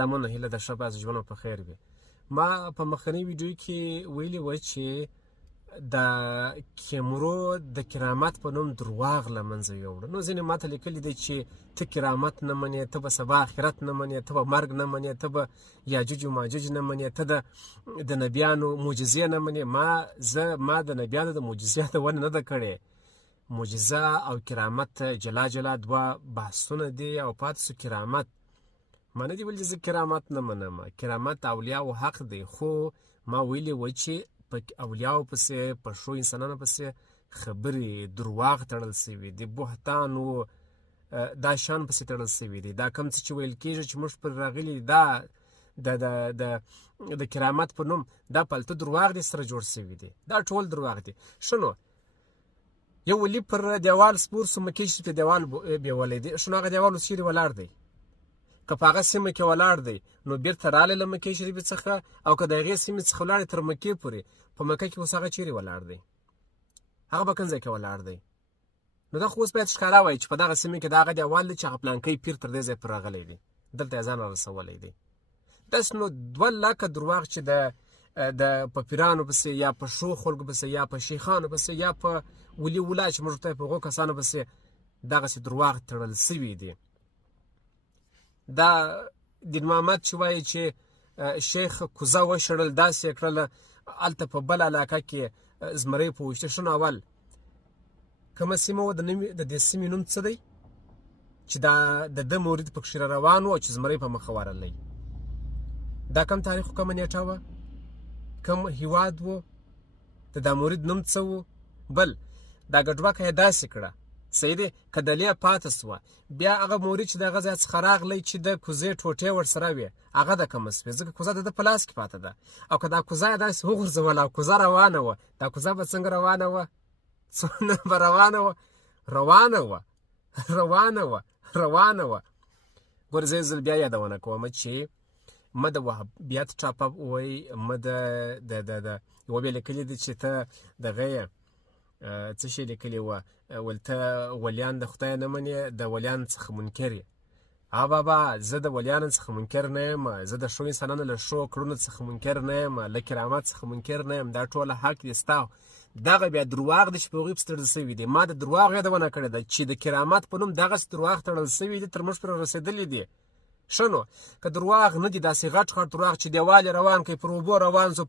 لمنه هیله ده ښه باز ژوند مو په خیر وي. ما په مخکني ویډیو کې ویلي وه چې د کیمرو د کرامت په نوم درواغ له منځه یوړه. نو ځینې ماته لیکلي دی چې ته کرامت نه منې، ته به سبا آخرت نه منې، ته به مرګ نه منې، ته به یاجوج و ماجوج نه منې، ته د نبیانو معجزې نه منې. ما د نبیانو د معجزې یادونه نه ده کړې. معجزه او کرامت جلا جلا دوه بحثونه دي او پاتې سو کرامت. ما نه دي ویلي زه کرامت نه منم. کرامت اولیاو حق دی، خو ما ویلي و چې په اولیاو پسې په ښو انسانانو پسې خبرې درواغ تړل سوي دي، بهتان و دا شان پسې تړل سوي دي. دا کوم څه چې ویل کېږي چې موږ پر راغلي دا د کرامت په نوم دا پلته درواغ دي سره جوړ سوي دي. دا ټول درواغ دي. ښه نو یو ولي پر دیوال سپور سو مکې شریف ته دیوال بیولی دی. ښه نو هغه دیوال اوس چیرې ولاړ دی؟ که په هغه سیمه کې ولاړ دی نو بیرته رالی له مکې شریفې څخه، او که د هغې سیمې څخه ولاړې تر مکې پورې، په مکه کې اوس هغه چیرې ولاړ دی؟ هغه به کوم ځای کې ولاړ دی؟ نو دا خو اوس باید ښکاره وایي چې په دغه سیمه کې د هغه دیوال دی چې هغه پلانکی پیر تر دې ځای پورې راغلی دی، دلته یې ځان رارسولی دی. داسې نو 2 لکه درواغ چې په پیرانو پسې یا په ښو خلکو پسې یا په شیخانو پسې یا په ولي ولا چې موږ ورته په هغو کسانو پسې دغسې درواغ تړل سوي دي. دا دین محمد چې وایي چې شیخ کوزه وشړل، داسې یې کړله، هلته په بل علاقه کې زمری په ویشته. ښه نو اول کومه سیمه وه؟ د دې سیمې نوم څه دی چې د ده مورید پکښې را روان و او چې زمری په مخه ورلی؟ دا کم تاریخ و کومه نیټه وه؟ کوم هیواد و؟ د دا مورید نوم څه و؟ بل دا ګډوډه یې داسې کړه، صحیح دی، که دلې پاته سوه، بیا هغه مورید چې د هغه ځای څخه راغلی چې د کوزې ټوټې ورسره وې، هغه د کومه سوې؟ ځکه کوزه د ده په لاس کې پاته ده. او که دا کوزه یې داسې وغورځوله او کوزه روانه وه، دا کوزه به څنګه روانه وه؟ څونه به روانه وه؟ روانه وه. ګوره زه یو ځل بیا یادونه کوم چې مه د وهابیت ټاپه وایي، مه د یوه بیا لیکلي دي چې ته دغه یې څه شی لیکلي وه، ول ته ولیان د خدای نه منې، د ولیانو څخه منکر یې. بابا زه د ولیانو څخه منکر نه یم، زه د ښو انسانانو له ښو کړنو څخه منکر نه یم، له کرامت څخه منکر نه یم. دا ټوله حق دي ستا. دغه بیا درواغ دي چې په هغوی پسې تړل سوي دي. ما د درواغ یادونه کړې ده چې د کرامت په نوم دغسې درواغ تړل سوي دي، تر موږ پورې رسېدلي دي. ښه نو که درواغ نه دي، داسې غټ درواغ چې دیوال یې روان کړي، پر اوبو روان سو،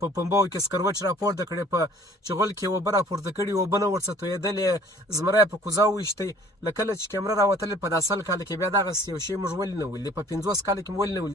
په پنبو کې سکروچ راپورته کړې، په چغول کې اوبه راپورته کړي، اوبه نه ورڅه تویېدلې، زمری په کوزه وویشتی. له کله چې کیمره راوتلې په دا 100 کاله کې بیا دغسې یو شی موږ ولې نه ولیدې؟ په 50 کاله کې مو ولې نه ولیدې؟